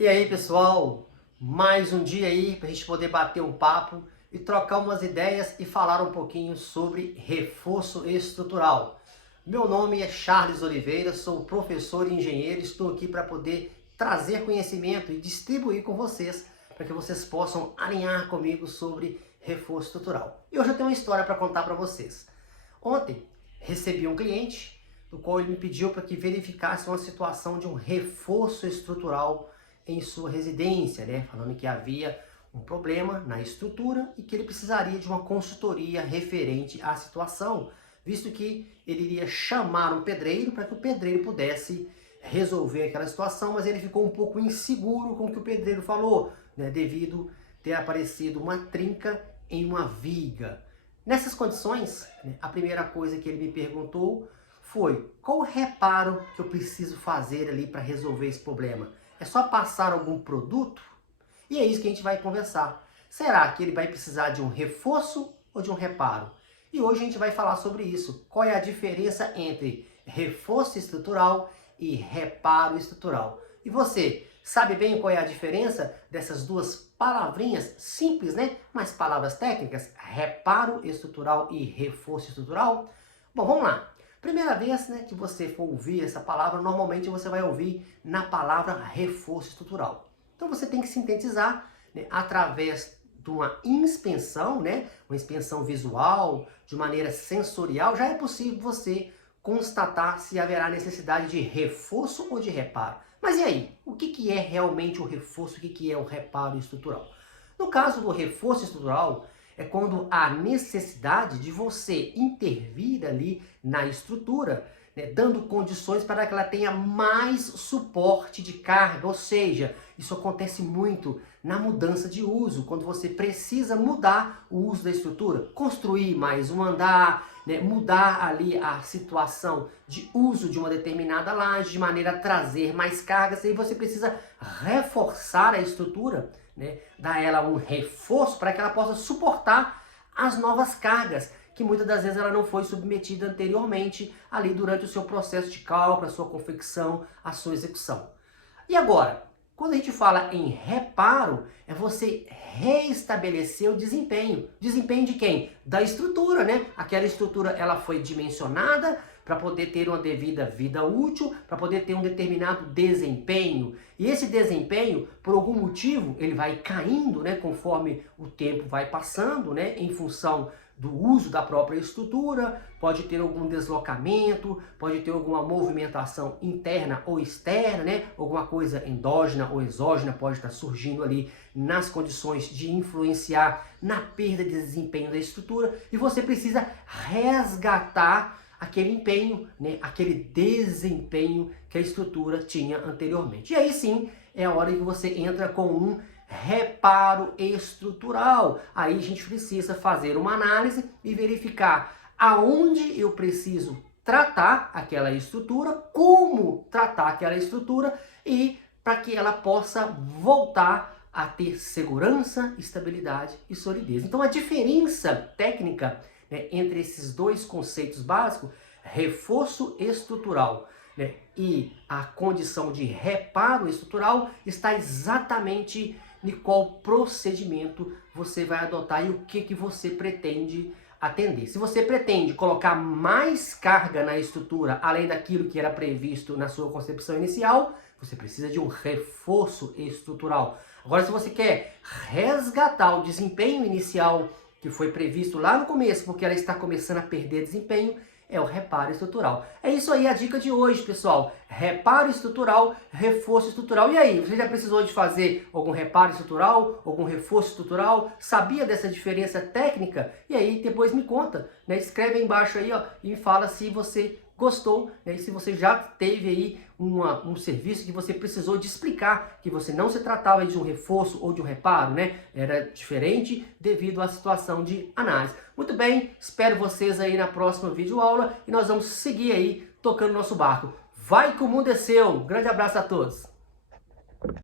E aí, pessoal, mais um dia aí para a gente poder bater um papo e trocar umas ideias e falar um pouquinho sobre reforço estrutural. Meu nome é Charles Oliveira, sou professor e engenheiro, estou aqui para poder trazer conhecimento e distribuir com vocês para que vocês possam alinhar comigo sobre reforço estrutural. E hoje eu tenho uma história para contar para vocês. Ontem recebi um cliente do qual ele me pediu para que verificasse uma situação de um reforço estrutural em sua residência, né? Falando que havia um problema na estrutura e que ele precisaria de uma consultoria referente à situação, visto que ele iria chamar um pedreiro para que o pedreiro pudesse resolver aquela situação, mas ele ficou um pouco inseguro com o que o pedreiro falou, né? Devido ter aparecido uma trinca em uma viga. Nessas condições, né, a primeira coisa que ele me perguntou foi: qual o reparo que eu preciso fazer ali para resolver esse problema? É só passar algum produto? E é isso que a gente vai conversar. Será que ele vai precisar de um reforço ou de um reparo? E hoje a gente vai falar sobre isso. Qual é a diferença entre reforço estrutural e reparo estrutural? E você sabe bem qual é a diferença dessas duas palavrinhas simples, né? Mas palavras técnicas, reparo estrutural e reforço estrutural? Bom, vamos lá. Primeira vez, né, que você for ouvir essa palavra, normalmente você vai ouvir na palavra reforço estrutural. Então você tem que sintetizar, né, através de uma inspeção, né, uma inspeção visual, de maneira sensorial, já é possível você constatar se haverá necessidade de reforço ou de reparo. Mas e aí? O que é realmente o reforço? O que é o reparo estrutural? No caso do reforço estrutural, é quando há necessidade de você intervir ali na estrutura, né, dando condições para que ela tenha mais suporte de carga, ou seja, isso acontece muito na mudança de uso, quando você precisa mudar o uso da estrutura, construir mais um andar, né, mudar ali a situação de uso de uma determinada laje, de maneira a trazer mais cargas, e aí você precisa reforçar a estrutura, né, dar a ela um reforço para que ela possa suportar as novas cargas, que muitas das vezes ela não foi submetida anteriormente ali durante o seu processo de cálculo, a sua confecção, a sua execução. E agora, quando a gente fala em reparo, é você reestabelecer o desempenho. Desempenho de quem? Da estrutura, né? Aquela estrutura, ela foi dimensionada para poder ter uma devida vida útil, para poder ter um determinado desempenho. E esse desempenho, por algum motivo, ele vai caindo, né, conforme o tempo vai passando, né, em função do uso da própria estrutura, pode ter algum deslocamento, pode ter alguma movimentação interna ou externa, né? Alguma coisa endógena ou exógena pode estar surgindo ali nas condições de influenciar na perda de desempenho da estrutura, e você precisa resgatar aquele empenho, né? Aquele desempenho que a estrutura tinha anteriormente. E aí sim é a hora que você entra com um reparo estrutural. Aí a gente precisa fazer uma análise e verificar aonde eu preciso tratar aquela estrutura, como tratar aquela estrutura, e para que ela possa voltar a ter segurança, estabilidade e solidez. Então a diferença técnica, né, entre esses dois conceitos básicos, reforço estrutural, né, e a condição de reparo estrutural, está exatamente em qual procedimento você vai adotar e o que você pretende atender. Se você pretende colocar mais carga na estrutura, além daquilo que era previsto na sua concepção inicial, você precisa de um reforço estrutural. Agora, se você quer resgatar o desempenho inicial que foi previsto lá no começo, porque ela está começando a perder desempenho, é o reparo estrutural. É isso aí a dica de hoje, pessoal. Reparo estrutural, reforço estrutural. E aí, você já precisou de fazer algum reparo estrutural, algum reforço estrutural? Sabia dessa diferença técnica? E aí, depois me conta, né? Escreve aí embaixo aí, ó, e me fala se você gostou, né? E se você já teve aí um serviço que você precisou de explicar que você não se tratava de um reforço ou de um reparo, né? Era diferente devido à situação de análise. Muito bem, espero vocês aí na próxima videoaula e nós vamos seguir aí tocando nosso barco. Vai que o mundo é seu! Grande abraço a todos!